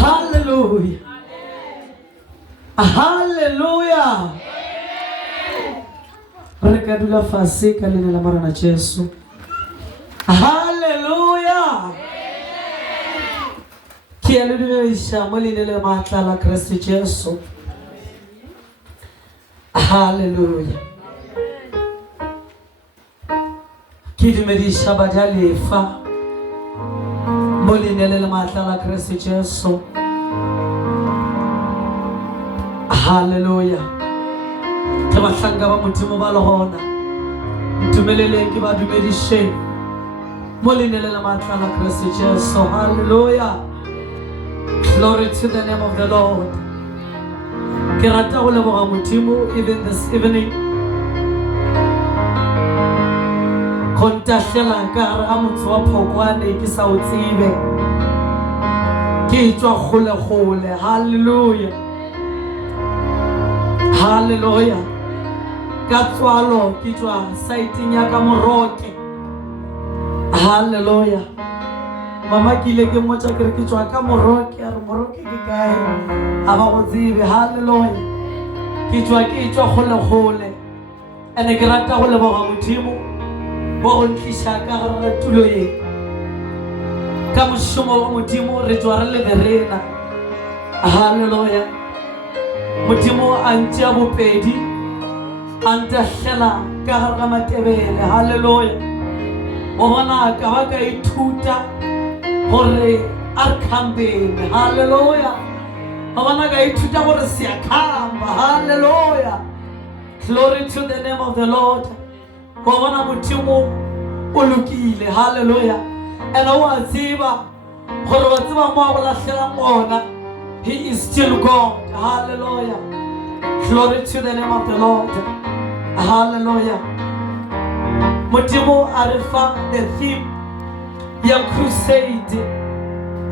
Hallelujah. Hallelujah. Rekadula fasi kalina la mara na Yesu. Hallelujah. Kialudu isha mali nele matla la Kristo Yesu. Hallelujah. Kidimedisha badali fa mali nele matla la Kristo Yesu. Hallelujah. Tabasanga ba mutima ba lohona. Ntumelele ki ba dumedishe. Molinele la matla la Kristo Yesu. Hallelujah. Glory to the name of the Lord. Kirata ho leboga mutimo even this evening. Kontashela ka ra motho wa phokwane ke sa o tsibe. Ke tswa gole. Hallelujah. Hallelujah. Katswalo kitwa saiting ya ka moroke. Hallelujah. Mama kile ke motsa ke kitwa ka moroke ya moroke ke kae aba go tsibe. Hallelujah. Kitwa gole ene ke rata go leboga modimo bo go ntlisha ka re tulo ye ka moshomo wa modimo re tswa re le berena. Hallelujah. Modimo antia bopedi anta hlela ka ga matebele. Hallelujah. O bona ka ba ka ithuta gore a khambeni. Hallelujah. O bona ka ithuta gore se a khamba. Hallelujah. Glory to the name of the Lord. O bona modimo o lokile. Hallelujah. And o a tsiba gore wa tsiba mo a bola hlela mona. He is still God. Hallelujah. Glory to the name of the Lord. Hallelujah. Modimo arifa the theme ya crusade.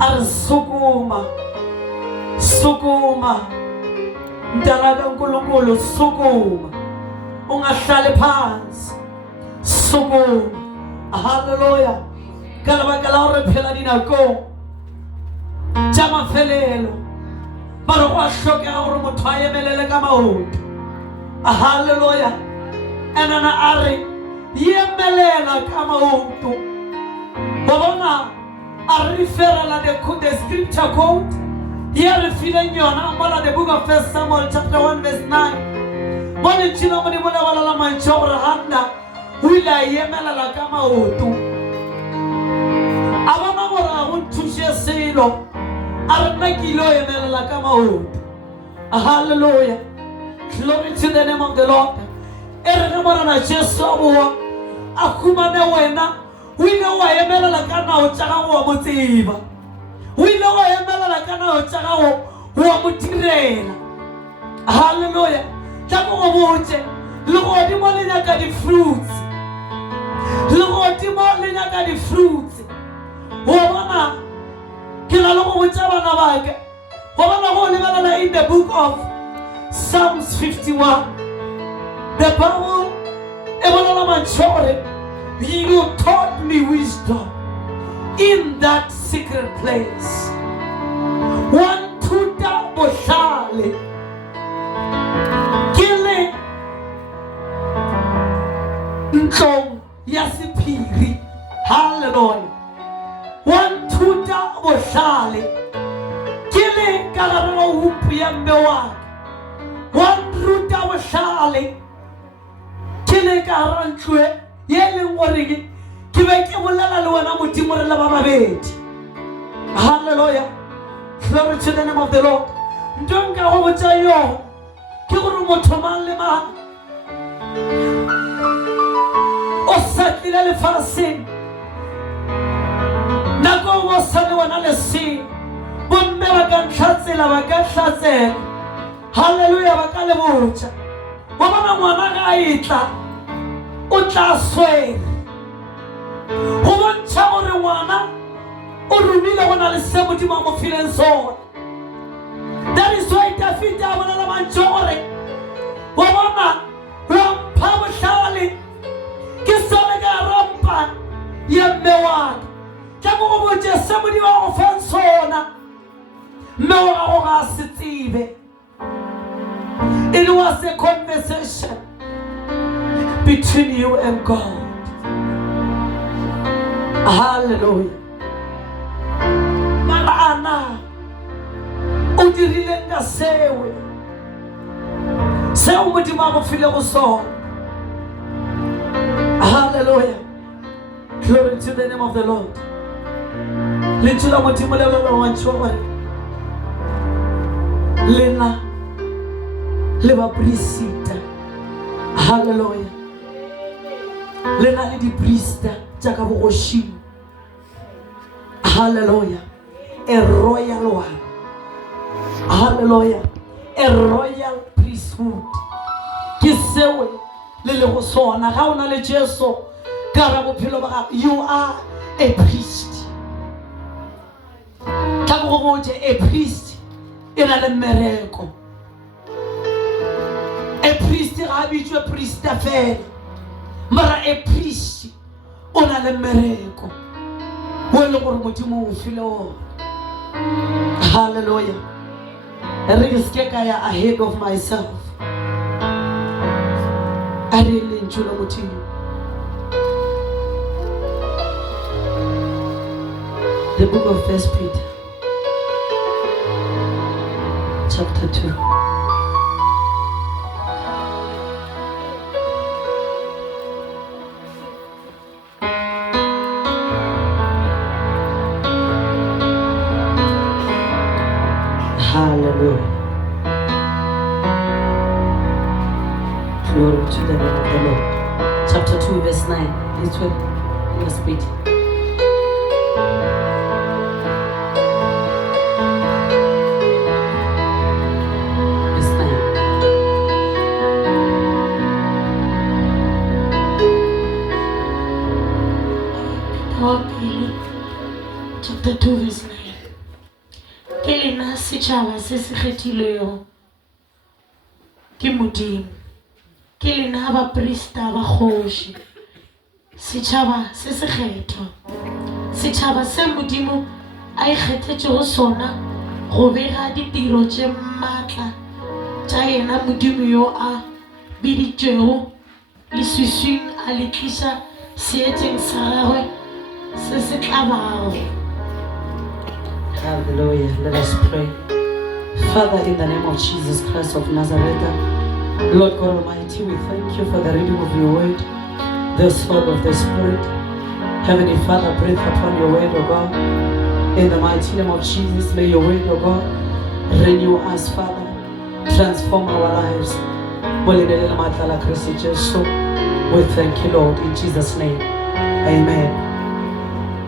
Arisukuma. Sukuma. Mdalaka uNkulunkulu sukuma. Ungahlali phansi. Sukuma. Hallelujah. Kalabakala ore phela dinako. Jama felelo. But what shock our Mutaya Melele. Hallelujah. And an Ari Yemelela Kamautu. Bolona a referral the scripture quote. Here feeling you on the book of 1 Samuel chapter 1 verse 9. Monichino Moniwala Manchora Handa Willa Yemela Kamautu. Abamora won't to share Silo. Hallelujah. Glory to the name of the Lord. Eremarana Jesu akumane wena. We know why emela la kana o tsaka wa motsiba. We know why emela la kana o tsaka wa motirela. Hallelujah. Tsaka go botse. Le go di mo le nyaka di fruits. Le go di mo le nyaka di fruits. Wa bona in the book of Psalms 51, the Bible, you taught me wisdom in that secret place. One tuta boshale, kile ntong yasipiri. Hallelujah. One tuta boshale kile kalaro upia mbewa. One ruta boshale kile karantwe yele ngorigi kibeke bolala le wana modimo re la ba babedi. Hallelujah. Glory to the name of the Lord. Ndonga go botsa yo ke gore motho mang le mang o satlile le faseng. Nako mo sale wana le si bomme ba ka ntlatsela ba ka ntlatsela. Hallelujah. Ba ka le botsa wa bana ngwana ga itla o tla swela go bontsha gore ngwana o rumile go na le se modimo mo fileng sona. That is why David a bona la mantso gore wa bona wa mpha bohlale ke sone ka rampa ya mme wa ka go botsa se modimo go fa sona. It was a conversation between you and God. Hallelujah. Mana o dirile nga sewe seo modimo a go file go sona. Hallelujah. Glory to the name of the Lord. Lentswe la modimo le ba wa ntshwa gore lena le ba priesta. Hallelujah. Lena le di priesta tsa ka bogoshimo. Hallelujah. A royal one. Hallelujah. A royal priesthood. Ke sewe le le go sona ga ona le Jesu ka ra bophelo ba gago. You are a priest. Ka go botse a priest ena le mmereko. A priest ga bitswe priest fela. Mara a priest ona le mmereko. Wo le gore modimo o file o. Hallelujah. Riske kaya ahead of myself. I really enjoy modimo. The book of 1 Peter chapter 2. Hallelujah. Glory to the name of the Lord. Chapter 2 verse 9. Please wait. Let's read. Verse 9. Chapter 2 verse 9. Ke lena setšhaba se se kgethilwego ke modimo, ke lena baprista ba kgoši, setšhaba se se kgethwa, setšhaba se modimo a ikgethetšego sona go bega ditiro tše maatla tša yena modimo yo a biditšwego leswiswing a le tliša seetšeng sa gagwe se se tlabago. Hallelujah. Let us pray. Father, in the name of Jesus Christ of Nazareth, Lord God Almighty, we thank you for the reading of your word, the sword of the Spirit. Heavenly Father, breathe upon your word, O God. In the mighty name of Jesus, may your word, O God, renew us, Father. Transform our lives. We thank you, Lord, in Jesus' name. Amen.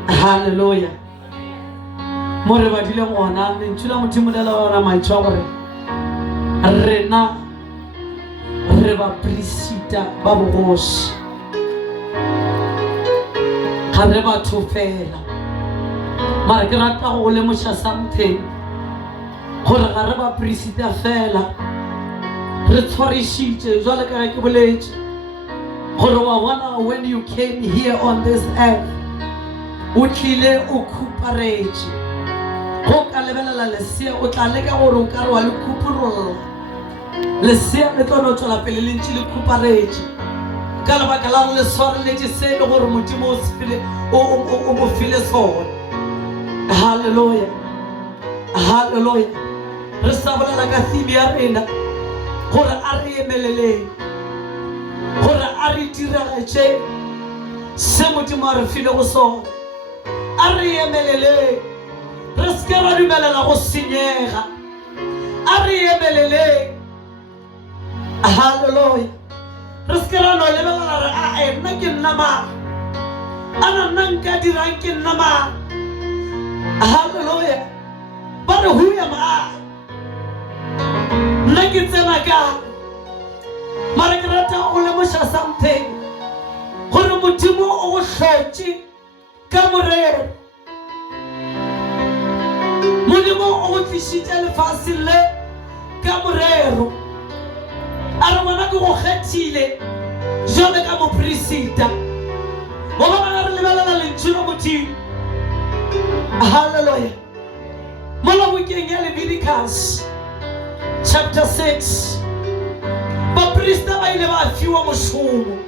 Hallelujah. More badile ngwana le ntshula modimo le la ona maitshwa gore rena re ba priesta ba bogoši ga re batho fela mara ke rata go lemoša something gore ga re ba priesta fela re tshwarišitše jwale ka ge ke boletše gore wa bona when you came here on this earth o tlile o khuparetše go ka lebelela lesea o tla leka gore o ka re wa le khuporolla lesea le tlo no tswela pele le ntše le khuparetše ka lebaka la gore le swareletše se le gore modimo o mo file sone. Hallelujah. Hallelujah. Re sa bolela ka theme ya rena gore a re emeleleng gore a re diragetše se modimo a re file go sone a re emeleleng re seke ra dumelela go senyega a re emeleleng. Hallelujah. Re seke ra no lebelela re a nna ke nna mang a na nna nka dirang ke nna mang. Hallelujah. Ba re who am I? Nna ke tsena ka mara ke rata o lemoša something gore modimo o go hlotše ka morero. Modimo o go tlišitše lefatsheng le ka morero a re ngwana ke go kgethile jwale ka mopresita go ba re lebelela lentšu la modimo. Hallelujah. Mola bukeng ya Leviticus chapter 6, baprista ba ile ba fiwa mošomo.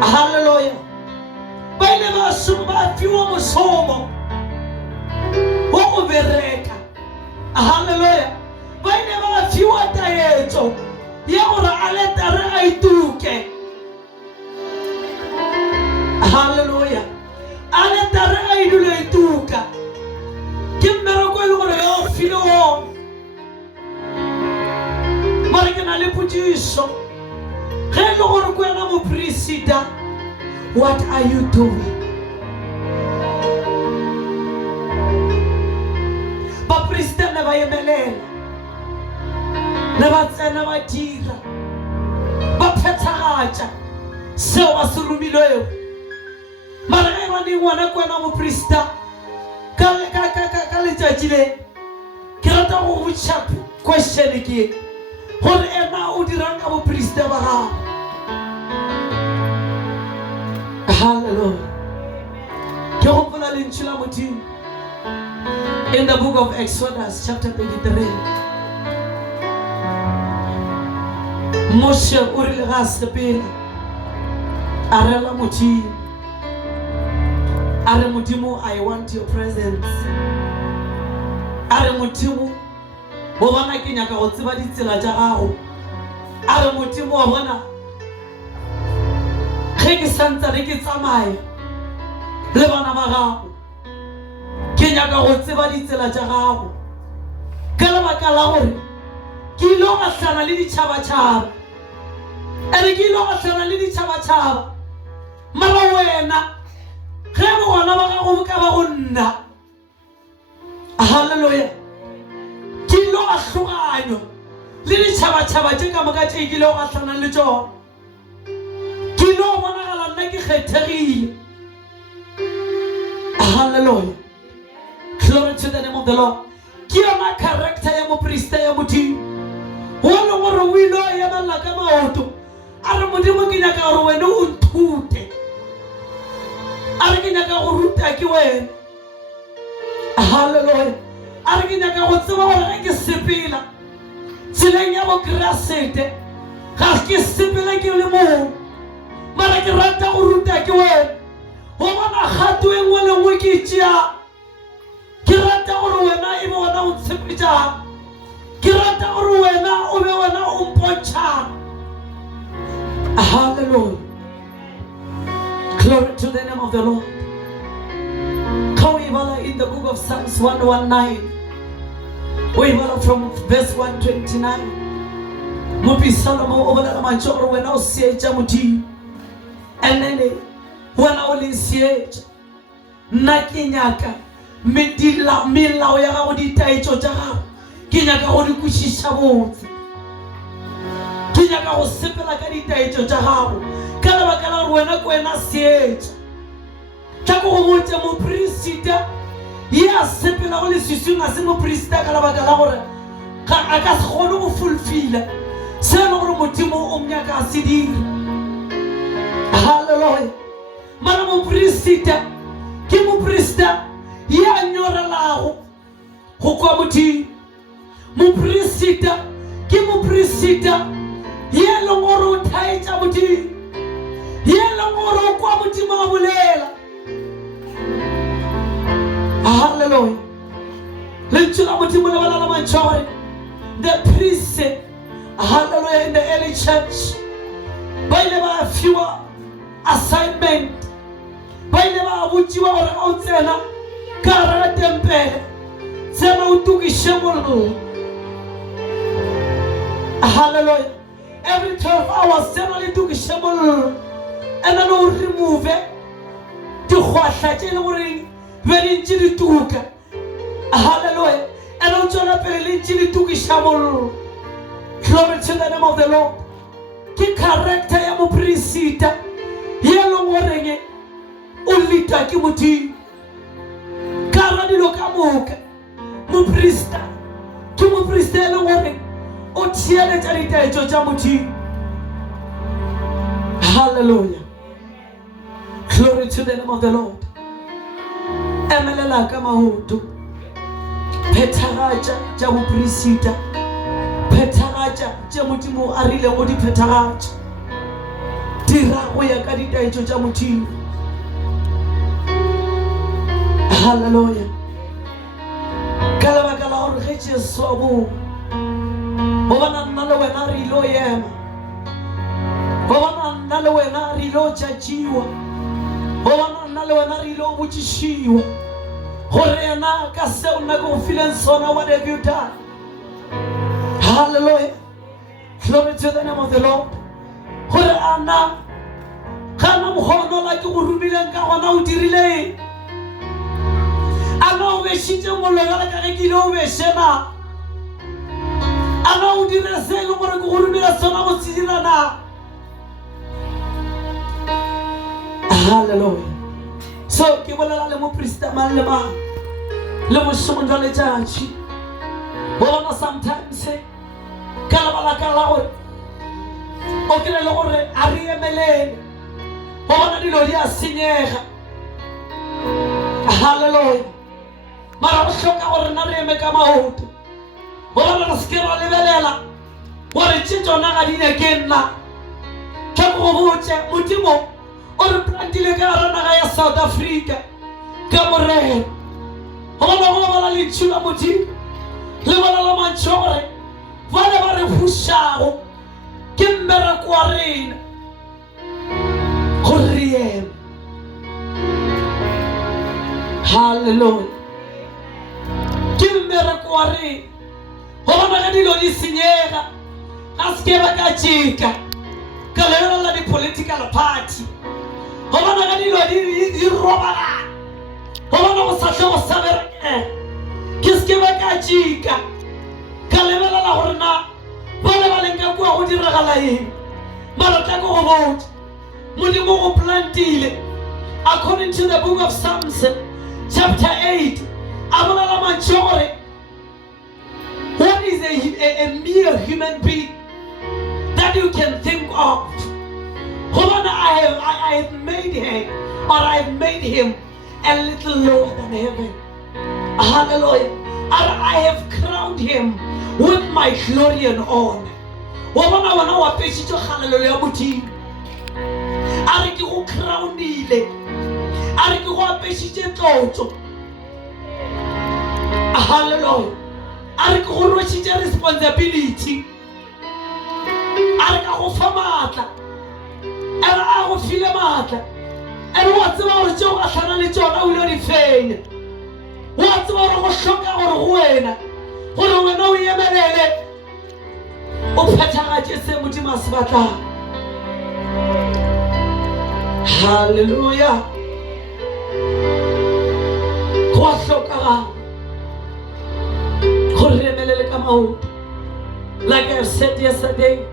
Hallelujah. Ba ile ba fiwa mošomo wa go bereka. Hallelujah. Ba ile ba fiwa taetso ya gore a letare a ituke. Hallelujah. A letare a idule ituka. Ke mmereko e le gore ya file o. Mara ke na le potšišo. Ge e le gore ko wena mopresida, what are you doing? Bapresida ne ba emelela, ne ba tsena ba dira, ba phethagatša seo ba se romilwego. Mara ge ba ne ngwana ko wena mopresida ka letšatši le, ke rata go botša question ke gore ena o dirang ka bopresida ba gago. Hallelujah. Ke gopola lentšu la Modimo in the book of Exodus chapter 33. Moshe o rile ga sepele a rela Modimo, a re Modimo, I want your presence. A re Modimo, bo bona ke nyaka go tseba ditsela tša gago. A re Modimo, wa bona ge ke santsane ke tsamaya le bana ba gago, ke nyaka go tseba ditsela tša gago, ka lebaka la gore ke ile go gahlana le ditšhabatšhaba. Ere ke ile go gahlana le ditšhabatšhaba, mara wena ge bona ba gago bo ka ba go nna. Hallelujah. Ke ile go hloganywa le ditšhabatšhaba tše ka moka tše ke ile go gahlana le tšona. Ke ile go bonagala nna ke kgethegile. Hallelujah. Glory to the name of the Lord. Ke yona character ya moprista ya Modimo. Wa le gore o ile o emelela ka maoto, a re Modimo ke nyaka gore wena o nthute. A re ke nyaka go ruta ke wena. Hallelujah. A re ke nyaka go tseba gore ge ke sepela tseleng ya bokrasete, ga ke sepela ke le moo, mara ke rata go ruta ke wena. Go bona kgato e nngwe le nngwe ke e tšea, ke rata gore wena e be wena o ntshepetšang, ke rata gore wena o be wena o mpontšhang. Hallelujah. Glory to the name of the Lord. How we bala in the book of Psalms 119, we bala from verse 129. Mopi Salomo o bala mantšho gore wena o seetša Modimo, and then wena o le seetša, nna ke nyaka melao ya gago, ditaetšo tša gago ke nyaka go di kwešiša botse. Ke nyaka go sepela ka ditaetšo tša gago ka lebaka la gore wena ko wena seetša. Tla ko go botse mopresida ye a sepela go leswiswing, a se mopresida ka lebaka la gore a ka se kgone go fulfilla se e le gore Modimo o mnyaka a se dire. Hallelujah. Mara mopresida ke mopresida ye a nyorelago go kwa Modimo. Mopresida ke mopresida ye e leng gore o thaetša Modimo, ye e leng gore o kwa Modimo a bolela. Hallelujah. Lentšu la Modimo le bala la mantšho gore the priests, hallelujah, in the early church ba ile ba fiwa assignment, ba ile ba botšiwa gore ga o tsena ka gare ga tempele, tsena o tukiše mollo. Hallelujah. Every 12 hours tsena le tukiše mollo, and then o remove dikgwahla tše e le gore be di ntše di tuka. Hallelujah. And o tšwela pele le ntše di tukiša mollo. Glory to the name of the Lord. Ke character ya mopresida ye e leng goreng o leadwa ke Modimo ka ra dilo ka moka. Mopresida ke mopresida e leng goreng o theeletša ditaetšo tša Modimo. Hallelujah. Glory to the name of the Lord. Emelela ka maoto, phethagatša tša bopresita, phethagatša tše Modimo a rile go di phethagatša, dira go ya ka ditaetšo tša Modimo. Haleluya. Ka lebaka la gore ge Jesu a boa, gobana nna le wena re ilo ema, gobana nna le wena re ilo tšatšiwa, gobana nna le wena re ilo botšišiwa gore yena ka seo nna ke go fileng sona, what have you done? Hallelujah. Glory to the name of the Lord. Gore ana kana mokgono la ke go rumileng ka gona o dirileng, ana o bešitše mollo ka ka ge ke ile o bešena, ana o dire se le gore ke go rumile sona go se dira na. Hallelujah. So ke bolela le moprista mang le mang le mošomong jwa letšatši, go bona sometimes ka lebaka la gore o kry-e le gore a re emelele, go bona dilo di a senyega. Hallelujah. Mara go hloka gore na re eme ka maoto, go bona re seke ra lebelela gore tše tsona ga di nyake nna. Ke go botse Modimo o re plantile ka gare naga ya South Africa ka morero, go bona go bala lentšu la Modimo le bala la mantšho gore bale ba re phušago ke mmereko wa rena gore re eme. Hallelujah. Ke mmereko wa rena go bona ga dilo di senyega, ga seke ba ka tšeka ka lebelela di-political party, go bona ga dilo di robagana, go bona go sa tle go sa berekega, ke seke ba ka tšeka ka lebelela gore na bale ba leng ka kua go diragala eng. Mara tla ke go botsa Modimo go plantile according to the book of Psalms chapter 8, a bolela mantšho gore what is a mere human being that you can think of. I have made her, or I have made him a little lower than heaven. Hallelujah. And I have crowned him with my glory and honor. Wana wa peshitse kgalelo ya Modimo, a re ke go crownile, a re ke go apešitše tlotlo. Hallelujah. A re ke go rwešitše responsibility, a re ka go fa maatla, a re a go file maatla, a re wa tseba gore tšeo ga hlana le tšona o ile di fenya, wa tseba gore go hloka gore go wena gore wena o emelele o phethagatše se Modimo a se batlang. Hallelujah. Go a hlokagala gore re emelele ka maoto, like I said yesterday.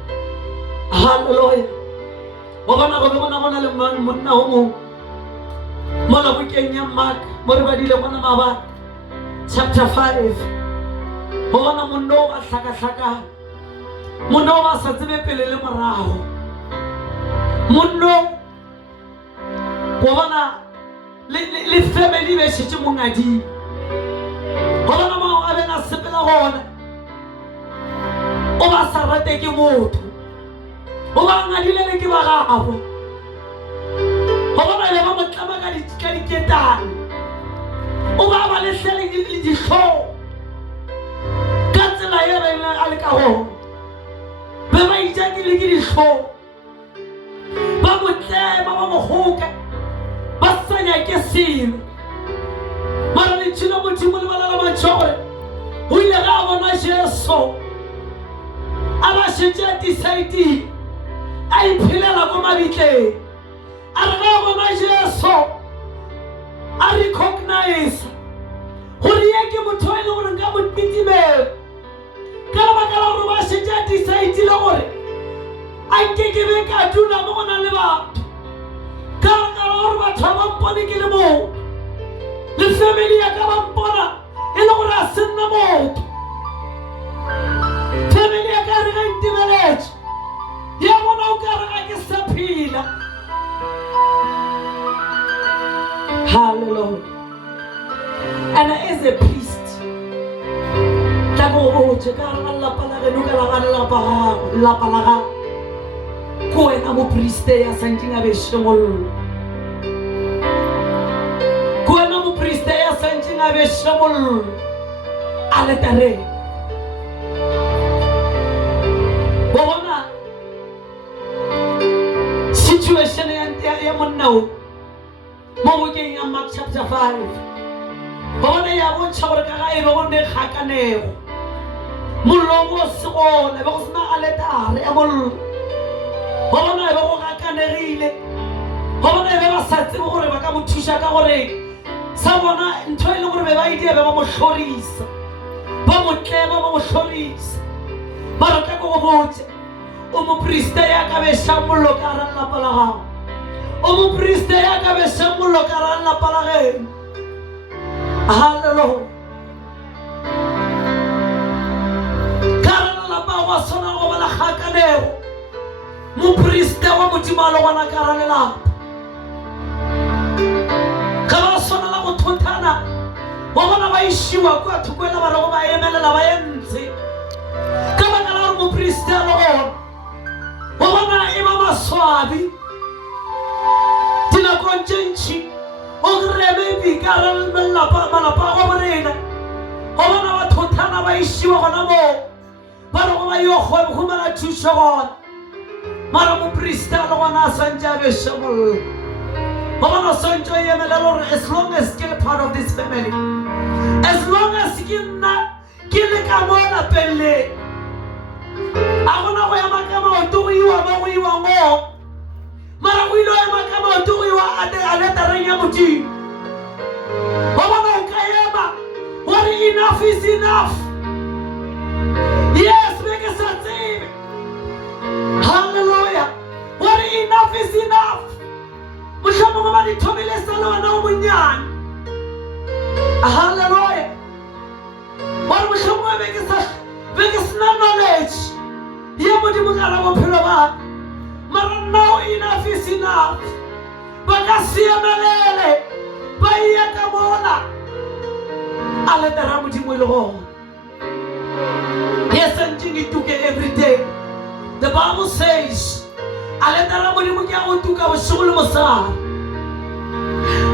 Hallelujah. Wa bona go be bona gona le monna o mongwe mola bukeng ya Mark mo re badile bona Mabaka chapter 5, go bona monna o a hlakahlakana, monna o ba sa tsebe pele le morago, monna go bona le family be šetše mongading, go bona mao a bena sepela gona o ba sa rate ke motho, o ba ngadile le ke ba gago, go bona le ba motlama ka diketane, o ba letlele le dihlong ka tsela ye bena a le ka gona, be ba itšakile ke dihlong, ba motlema ba mogoka ba sa nyake selo. Mara lentšu la Modimo le bala la mantšho gore o ile ga a bona Jesu a ba šetše a decide a iphelela ko mabitleng, a re ga a bona Jesu a recognize gore ye ke motho e le gore nka mo titimela, ka lebaka la gore ba šetše a decidile gore a nke ke be ka dula mo go na le batho, ka baka la gore batho ba mpone ke le motho, le family ya ka ba mpona e le gore a se nna motho, family ya ka re ga ntibeletše ya bona o ka re ga ke sa phela. Hallelujah. And as a priest, go botse ka ga lapa la geno ka la ga lapa la ga ko wena mopriste ya santseng a beshe mollo ko wena mopriste ya santseng a beshe mollo a letare bona situation ya monna o mo bokeng ya Mark chapter 5 bona ya bontsha gore ka ga e be go ne kgakanego mollo mo se gona be go sena a letare ya mollo bona e be go gakanegile bona e be ba sa tsebe gore ba ka mo thuša ka gore sa bona ntho e le gore be ba idea be ba mo hlorisa ba mo tlema ba mo hlorisa mara ka go botse o mopriste ya ka besha mollo ka ra lapa la gago o mopriste ya ka besha mollo ka ra lapa la geno hallelujah ka ra lapa wa sona go bala kgakanego mopriste wa modimo a le gona ka ra lelapa ka ba sona la go thothana wa bona ba ishiwa kwa thukwela ba re go ba emelela ba entse ka baka la gore mopriste a le gona wa bona e ba maswabi dinakong tše ntšhi o kry-e maybe ka re malapa a go borena go bona ba thothana ba ishiwa gona moo ba re go ba yo humana thušo gona mara mopriste a le gona a swantse a beshe mollo go bona swantse o emelela gore as long as ke le part of this family as long as ke nna ke le ka mo lapeng le a gona go ema ka maoto go iwa ba go iwa moo mara go ile ema ka maoto go iwa a letareng ya modimo go bona o ka ema gore enough is enough yes be ke sa tsebe hallelujah gore enough is enough mohlomongwe ba dithomile sa le wena o monyane hallelujah gore mohlomongwe be ke sena knowledge ya modimo ka ra bophelo ba mara now enough is enough ba ka se emelele ba iya ka mona a letara modimo le gona yes something you do every day the Bible says a letara modimo ke a go tuka bosigo le mosegare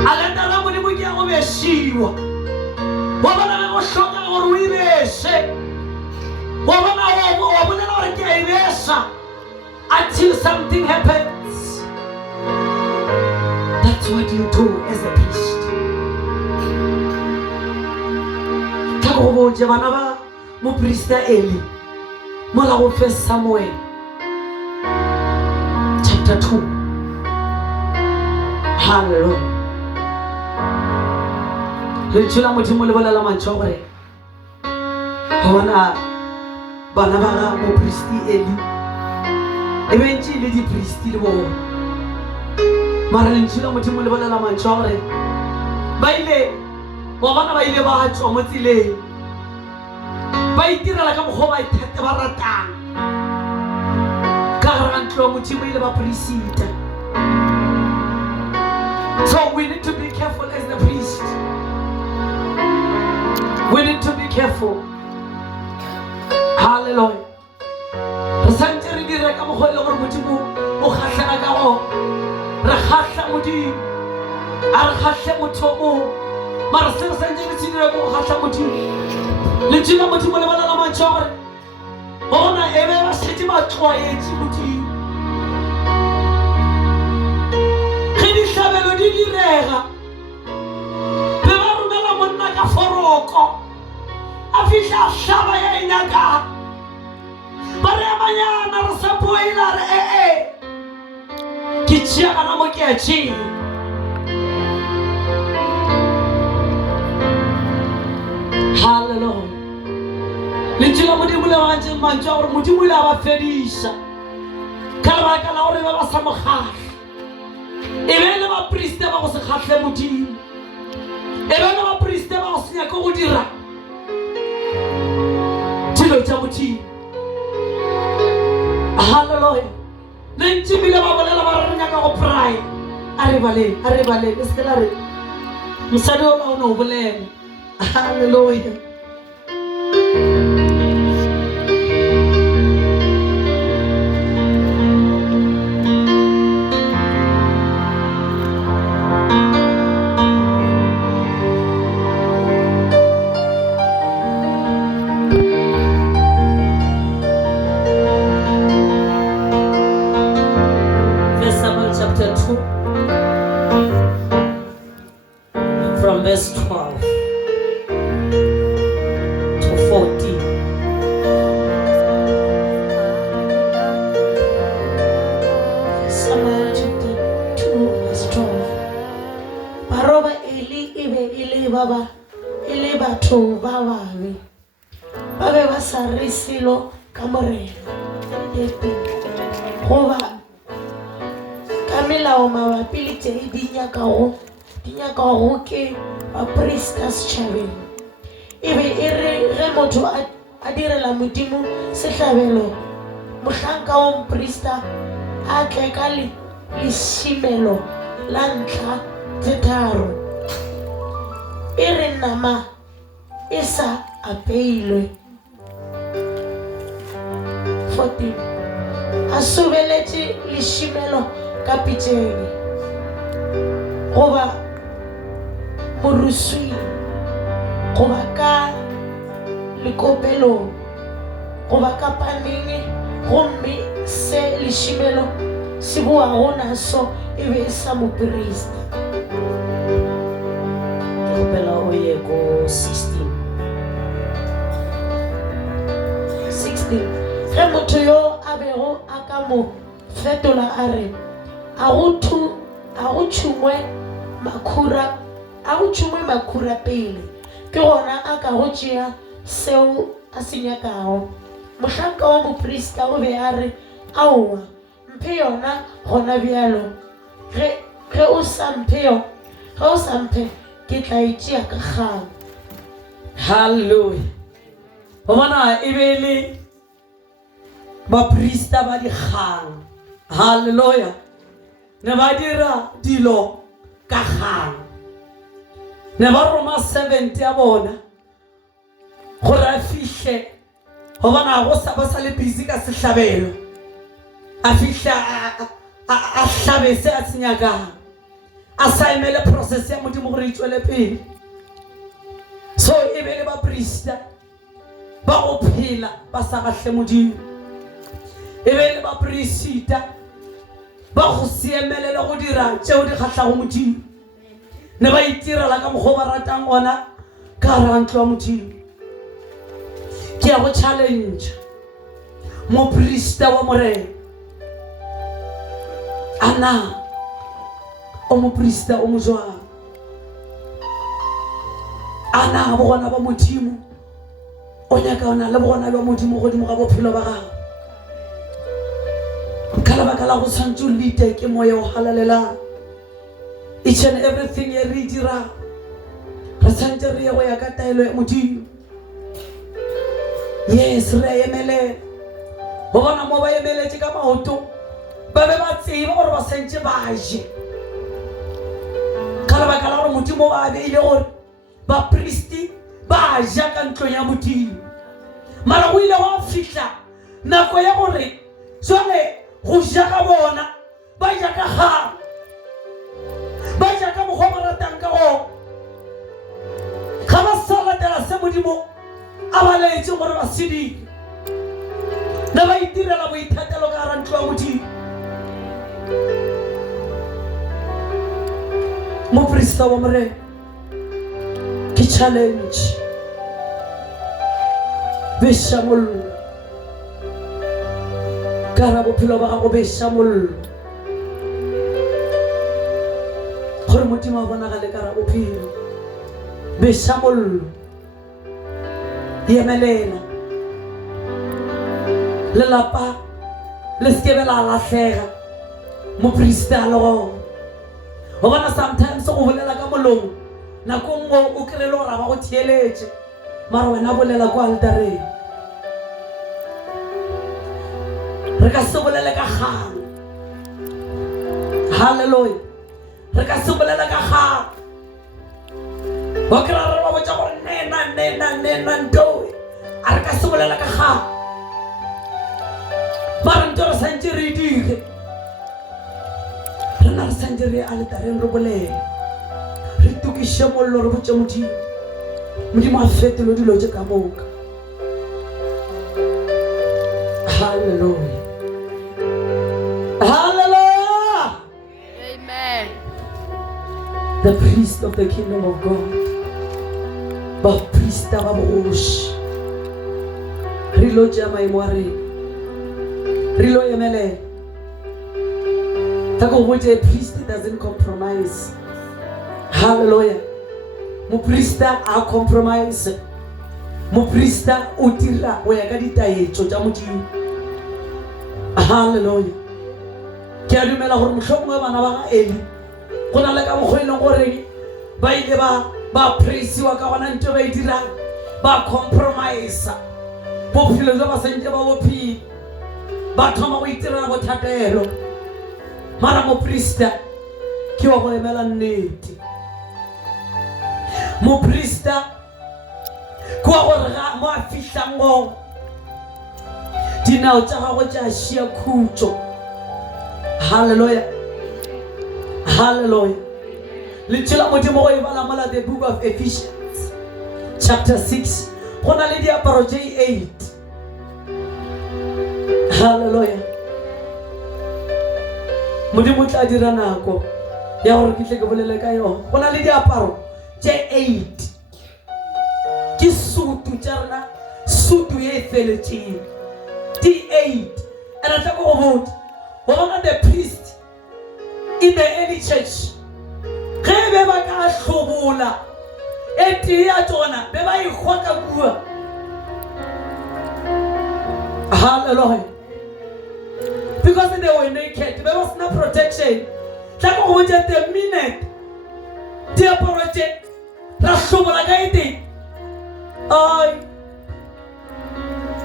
a letara modimo ke a go beshiwa wa bona go hloka gore o ibeshe wa bona wa bolela gore ke a ibesha until something happens. That's what you do as a priest. Tako bonje bana ba mopriste Eli mola go 1 Samuel chapter 2. Hallelujah. Le tshela modimo le bolela mantšho gore bona bana ba ga mopriste Eli e be ntse le dipristi le bona mara le ntshela modimo le bolela mantšho gore ba ile wa bona ba ile ba tswa mo tseleng ba itirela ka mokgwa ba ithete ba ratang ka gare ga ntlo modimo ile ba presita. So we need to be careful as the priest. We need to be careful. Hallelujah. Re santse re dire ka mokgwa le gore modimo o kgatlhana ka go re kgatlha modimo a re kgatlhe motho o mara se re santse re se dire go kgatlha modimo le tsela modimo le bana la mantšho gore bona e be ba setse ba tlwaetse modimo ge dihlabelo di direga be ba romela monna ka foroko a fihla a hlaba ya e nyakang ba re amanyana re sa poela re ke tšeagana mo ke a tšea hallelujah le tsela modimo le ba ntseng mantšwa gore modimo ile a ba fediša ka lebaka la gore ba sa mo kgahle e be le bapriste ba go se kgahle modimo e be le bapriste ba go se nyake go dira dilo tša modimo hallelujah le ntse bile ba bolela ba re nyaka go pray a re baleng e se la re mosadi o la o no bolela hallelujah selo ka morena. 13 goba ka melao mabapi le tse di nyakago ke baprista setšhabeng. E be e re ge motho a direla modimo sehlabelo, mohlanka wa moprista a tle ka lešimelo la ntlha tse tharo. E re nama e sa apeilwe. 14 a sobeletše lešimelo ka pitšeng goba moruswing goba ka lekopelong goba ka paneng, gomme se lešimelo se boago naso e be sa moprista. Ke gopela o ye ko 16. Ge motho yo a bego a ka mo fetola a re a go tšhumwe makhura pele, ke gona a ka go tšea seo a se nyakago. Mohlanka wa moprista o be a re aowa, mphe yona gona bjalo. Ge o sa mphe ke tla e tšea ka kgang. Hallelujah. Go bona e be le baprista ba dikgang. Hallelujah. Ne ba dira dilo ka kgang. Ne ba roma 70 ya bona gore a fihle go bona go sa ba sa le busy ka sehlabelo, a fihle a hlabe se a se nyakang, a sa emele process ya modimo gore e tswele pele. So e be le baprista ba go phela ba sa gahle modimo, e be le baprista ba go siemelele go dira tšeo di kgahlago modimo, ne ba itirela ka mokgwa ba ratang ona ka gare ntlo wa modimo. Ke ya go challenge moprista wa morena, ana o moprista o mo jwang? Ana bogona ba modimo o nyaka ona le bogona ba modimo godimo ga bophelo ba gago? Ka lebaka la go tshwantse o leite ke moya o halalelang. Each and everything ye re dira re tshwantse re ye go ya ka taelo ya modimo. Yes, re a emelela go bona mo ba emeletse ka maoto, ba be ba tseba gore ba sentse ba je ka lebaka la gore modimo ba beile gore bapristi ba ja ka ntlong ya modimo. Mara go ile go fihla nako ya gore jwale go ja ka bona ba ja ka kgang, ba ja ka mokgwa ba ratang ka go, ga ba sa latela se modimo a ba laetse gore ba sedile, na ba itirela boithatelo ka gara ntlo ya modimo. Moprista wa morena ke challenge besha mollo ka gara bophelo ba gago, besha mollo gore modimo a bonagale ka gara bophelo, besha mollo, emelela lelapa le sekebe la lahlega. Moprista le gona go bona sometimes go bolela ka molomo, nako nngwe o kry-e le gore a ba go theeletše, mara wena bolela ko altareng. Re ka se bolele ka kgang. Hallelujah. Re ka se bolele ka kgang. Wa kry-a re ba botsa gore nena ntoe, a re ka se bolele ka kgang, mara nto re santse re dire, re na re santse re altareng re bolele, re tukiše mollo, re botse modimo, modimo a fetolo dilo tše ka moka. Hallelujah. Hallelujah. Amen. The priest of the kingdom of God, baprista ba bogoši, re lo tšea maemo a rena, re lo emelela. Ka go botse, a priest doesn't compromise. Hallelujah. Moprista a compromise. Moprista o dira go ya ka ditaetso tša Modimo. Hallelujah. Ke a dumela gore mohlomongwe bana ba ga Eli go na le ka mokgwa e leng gore ba ile ba praisiwa ka gona ntho ba e dirang, ba compromise bophelo jwa ba sentse ba bophile, ba thoma go itirela bothatelo. Mara moprista ke wa go emela nnete. Moprista ke wa gore ga mo a fihlang go dinao tša gagwe tša šia khutšo. Hallelujah. Hallelujah. Letšela Modimo go e bala mola the book of Ephesians chapter 6 go na le diaparo tše 8. Hallelujah. Modimo tla dira nako ya gore ke tle ke bolele ka yona. Go na le diaparo tše 8 ke sutu tša rena, sutu ye e feletšeng di 8. And I talk about one of the priests in the early church. Ge be ba ka hlobola e tee ya tsona be ba ikgwa ka bua. Hallelujah. Because they were naked, there was no protection. Tla go botša the minute diaparo tše ra hlobola ka e tee, ai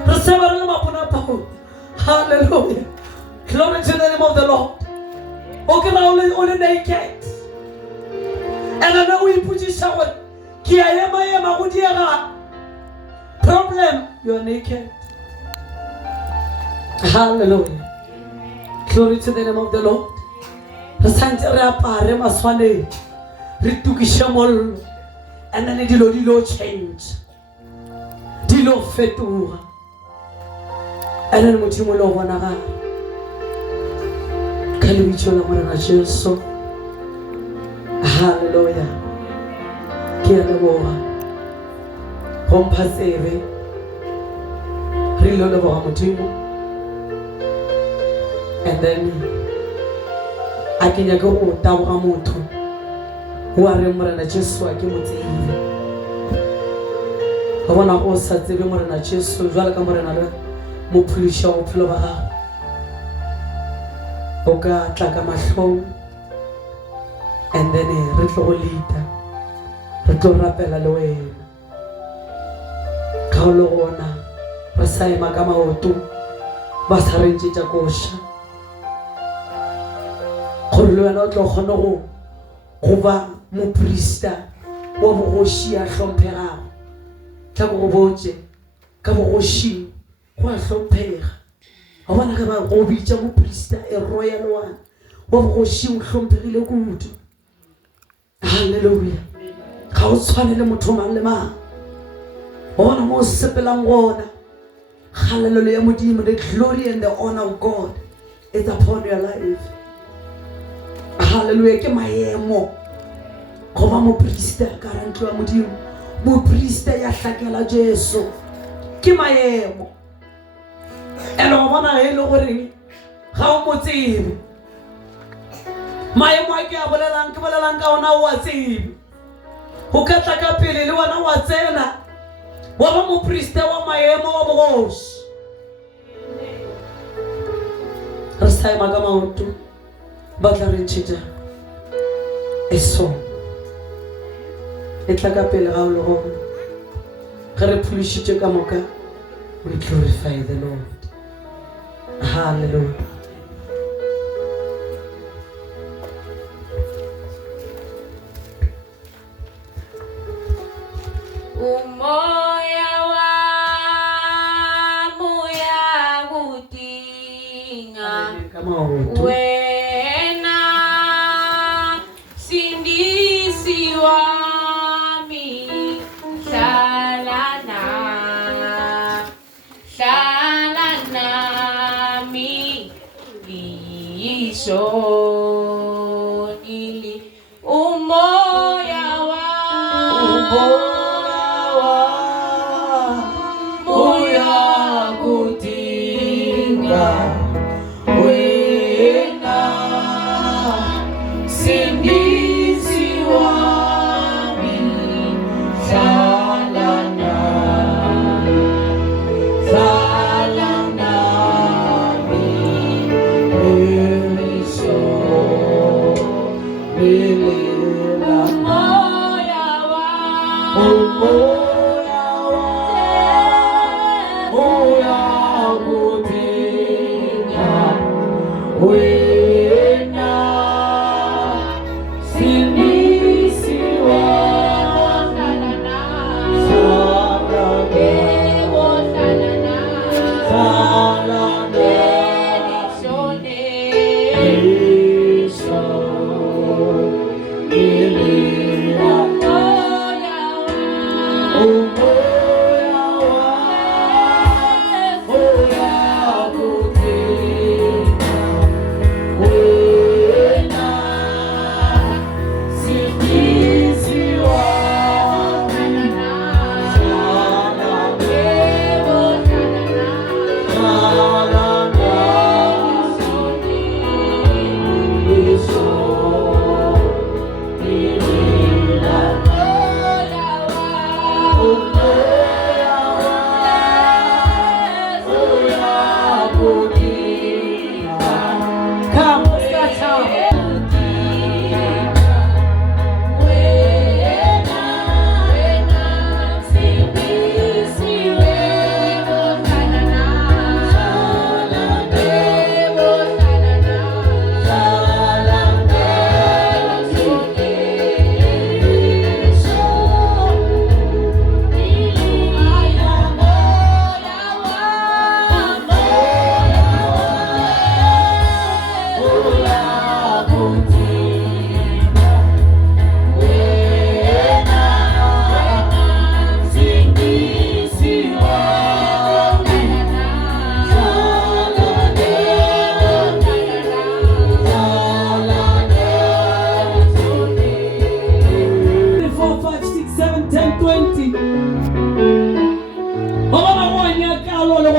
re seba re le maponapao. Hallelujah. Glory to the name of the Lord. Okay, now only naked. And I know we put you shower. Problem, you are naked. Hallelujah. Glory to the name of the Lord. And then dilo change. Dilo fetura. And then Modimo lo bona ga. Ka lebitso la Morena Jesu. Hallelujah. Ke a leboga. Go mpha tsebe. Re lo leboga Modimo. And then a ke nyaka go taboga motho wa re Morena Jesu a ke mo tsebe. Ga bona go sa tsebe Morena Jesu jwale ka Morena le mo phološa bophelo ba gago. O ka tla ka mahlong and then re tlo go leader, re tlo rapela le wena ka lo gona re sa ema ka maoto ba sa re ntšetša koša gore le wena o tlo kgona go ba moprista wa bogoši a hlomphegago. Tla go botse ka bogošing go a hlomphega. Ga bona ka ba go bitša moprista a royal one wa bogošing o hlomphegile kudu. Hallelujah. Ga o tshwane le motho mang le mang. Ga bona mo sepelang gona. Hallelujah. Modimo, the glory and the honor of God is upon your life. Hallelujah. Ke maemo go ba moprista ka ra ntlo ya Modimo. Moprista ya hlakela Jesu ke maemo. Ene go bona ge e le gore ga o mo tsebe maemo a ke a bolelang ke bolelang ka ona o a tsebe go ka tla ka pele le wona wa tsena wa ba moprista wa maemo wa bogoši. Re sa ema ka maoto ba tla re ntšhetša e song e tla ka pele ga o le gona ge re phološitše ka moka. We glorify the Lord. Hallelujah. Umoya wa moya gutinga wena sindisi wami shalana mi ishonili umoya wa moya gutinga wena sindisi wami shalana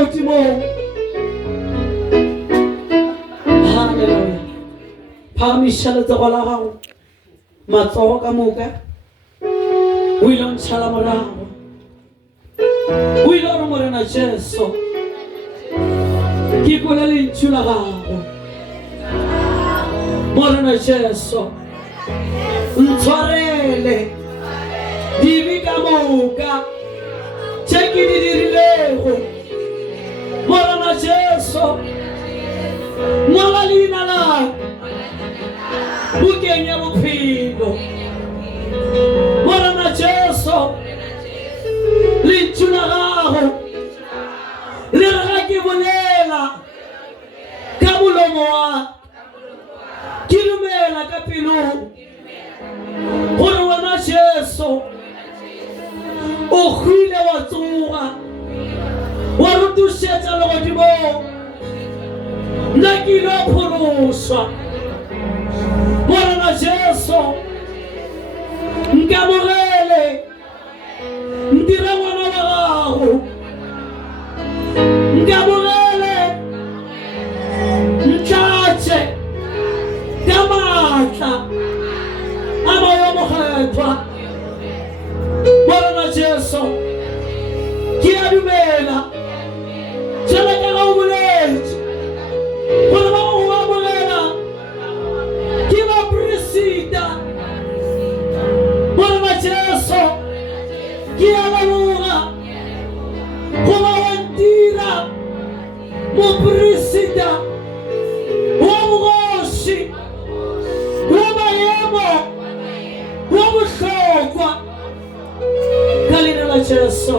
motimong. Hallelujah. Phamisha letsogo la gago. Matsogo ka moka. O ile o ntshala morago. O ile o re Morena Jesu, ke kwele lentšu la gago. Morena Jesu, ntshwarele dibe ka moka tše ke di dirilego. Morena Jesu, ngola leina la bukeng ya bophelo. Morena Jesu, lentšu la gago le re ga ke bolela ka molomo wa ke dumela ka pelong gore wena Jesu o hwile wa tsoga wa re tušetša legodimong. Nna ke ile phološwa. Morena Jesu, nkamogele ndire ngwana wa gago. Nkamogele ntlatše ka maatla a mayo mokgethwa. Morena Jesu, ke a dumela tšela ka ga o boletše gore ba go ba bolela ke ba presida. Morena Jesu, ke a leboga goba wa ntira mopresida wa bogoši wa maemo wa bohlokwa ka leina la Jesu.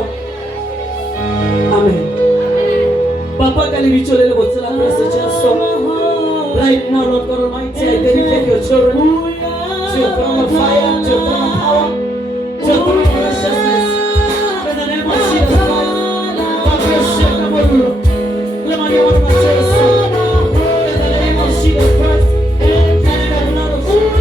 Amen. Papa, ka lebitso le lebotse la Kristo Jesu, right now, Lord God Almighty, I dedicate your children to your throne of fire, to your throne of power, to your throne of righteousness. In the name of Jesus Christ, God bless you, God bless you. Let my name of Jesus. In the name of Jesus Christ, and in the blood of Jesus.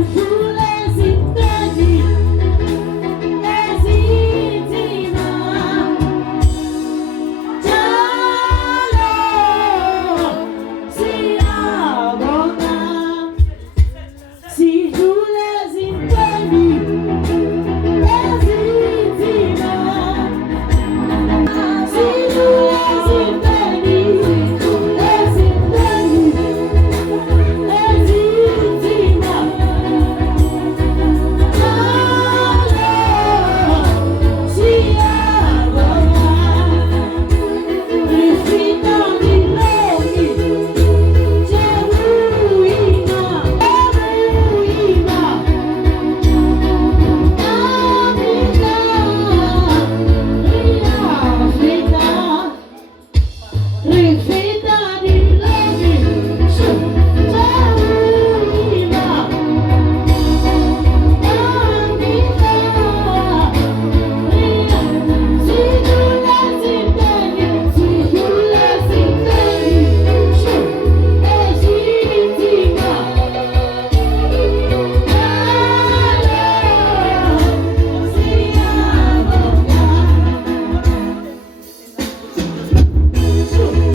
you